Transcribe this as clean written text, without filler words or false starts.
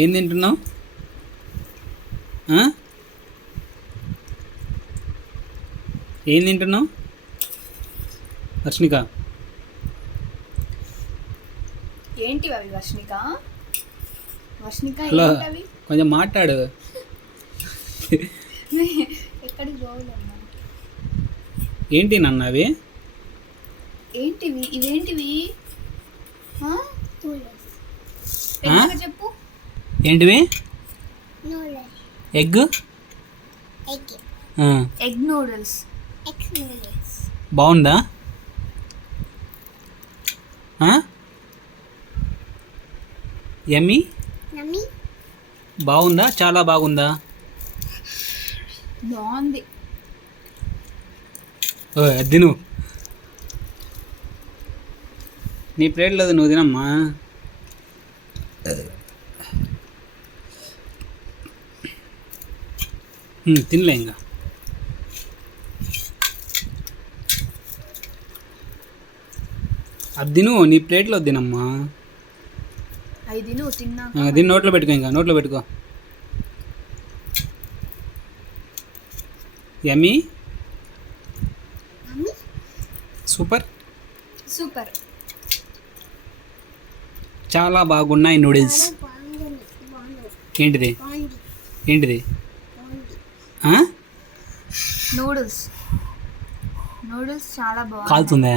ఏం తింటున్నావు? ఏం తింటున్నావు వర్షినిక? ఏంటివి అవి వర్షినిక? వర్షినిక హలో, ఏంటవి? కొంచెం మాట్లాడు. ఎక్కడికి పోవాలన్నా? ఏంటి నాన్న అవి? ఏంటివి ఇవేంటివి? చెప్పు. ఏంటివి? Egg egg noodles. బాగుందా? యమ్మీ బాగుందా? చాలా బాగుందా? బాగుంది. అది నువ్వు నీ ప్లేట్లో నువ్వు తినమ్మా. తినలే ఇంకా. అది తిను, నీ ప్లేట్లో తినమ్మా. దీన్ని నోట్లో పెట్టుకో, ఇంకా నోట్లో పెట్టుకో. యమ్మీ, సూపర్ సూపర్, చాలా బాగున్నాయి నూడిల్స్. ఏంటిది? ఏంటిది? నూడిల్స్ నూడిల్స్ చాలా బాగుంది. కాలుతుందా?